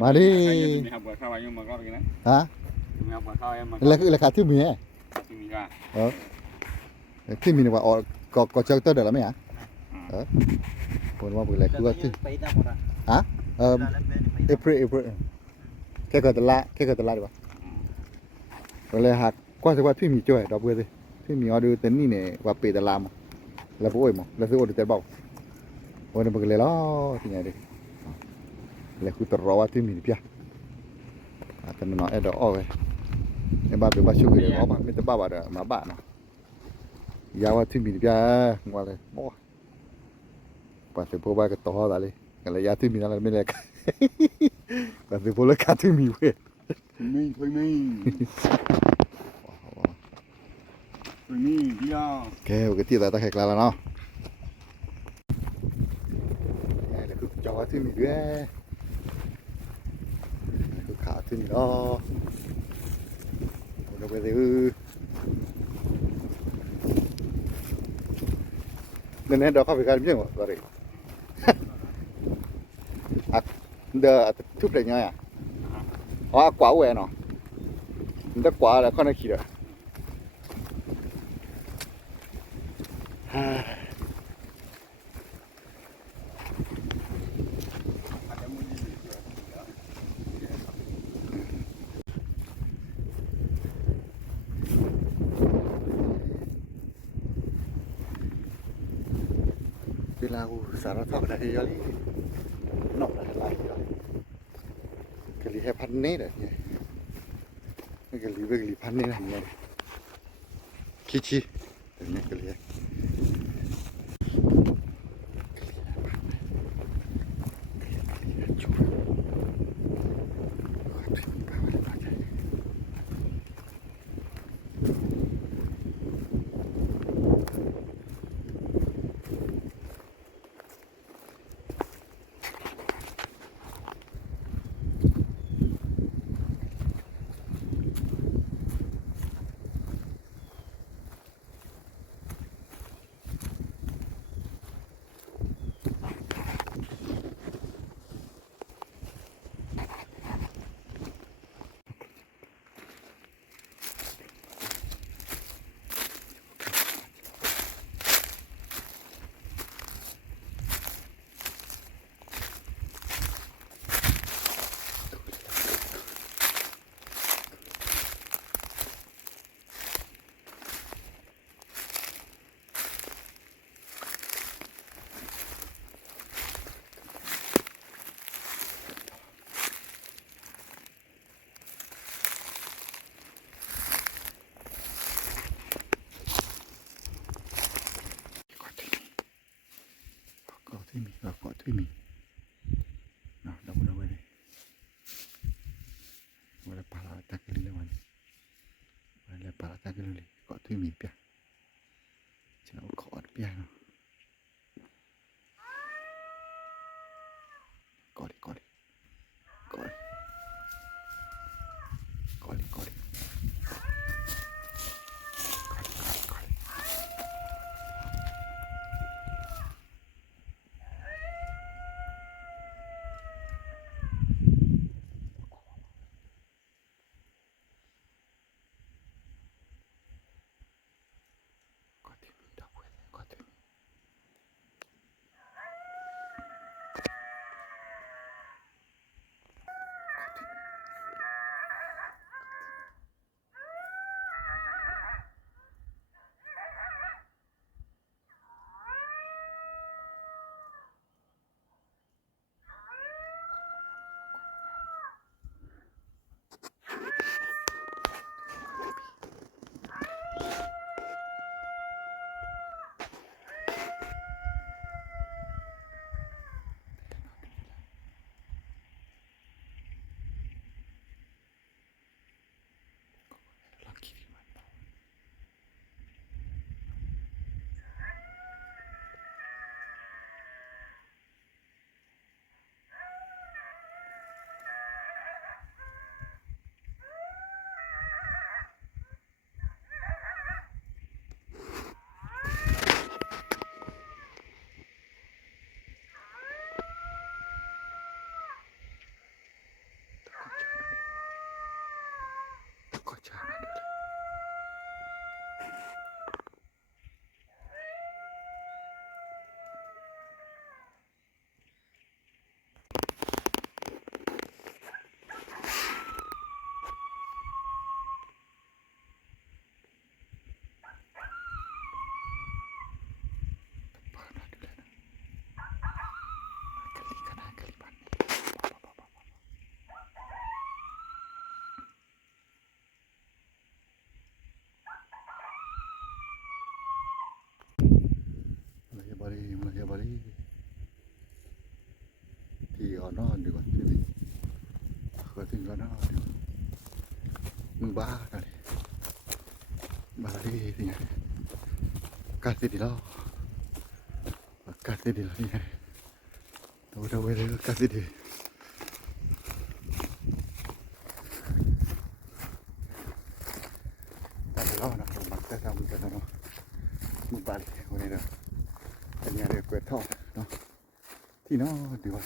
มาดิฮะแล้วขาที่มีเออที่มีว่าก็เจอตัวเดี๋ยวแล้วไหมฮะเออคนว่าเป็นอะไรคือว่าที่ฮะApril แค่เกิดตลาดดีกว่าเลยหักก็จะว่าที่มีจ่อยดอกเบี้ยสิที่มีเอาดูเต็นนี่เนี่ยว่าปีตลาดแล้วพวกไอ้หมอแล้วซื้อโอเดตบอกวันนี้เป็นเลยล้อที่ไหนดิแล้วคือตรอว่าที่มีเพี้ยแต่มันน้อยดอกอ้อยในบ้านเป็นบ้านชุกเลยอ๋อไม่แต่บ้านว่าเด้อมาบ้านเนาะยาวว่าที่มีเพี้ยงว่าเลยโอ้ปัสสาวะบ้านก็ต่ออะไรกันเลยยาที่มีอะไรไม่เลยปัสสาวะแล้วขาที่มีเว้ยแกโอเคที่ตาตะแขกแล้วเนาะแล้วคือจอที่มีด้วยคือขาที่มีเนาะเราไปดูเนี่ยดอกข้าวไปกันไม่ใช่หรออะไรอ่ะเดี๋ยวทุบเลยไงอ่ะอ๋อกว่าเว้ยเนาะเดี๋ยวกว่าแล้วข้อนั้นขี้เลยเวลากูสารพัดอะไรยอลี่นอกอะไรยอลี่กะลีให้พันนี่เลยเนี่ยกะลีเวกลีพันนี่นะเนี่ยขี้เนี่ยกะลี có thuê mì và có thuê mì nào đâu đây gọi là palata cái này gọi là palata cái này có thuê mì bia chỉ là có bia nó có đi có đi có đi có đi có đi no di qua tinggal no ba kali bali ini kasih di lo ini udah kasih di lo nak makta tamu kita no bali ini dah ini ada kue tau no thì nó đi vào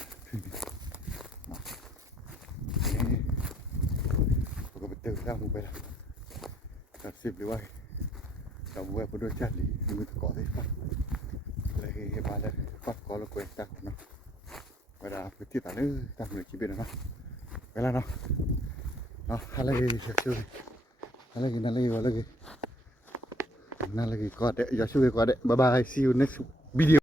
ini bukan betul dah mobile tak sip di bawah dah buat pada cari dulu tu kau tak lagi bala fat kalau kau tak no pada putih tak le tak boleh cibir no bela no no lagi satu lagi kau ada ya sudah kau ada bye bye see you next video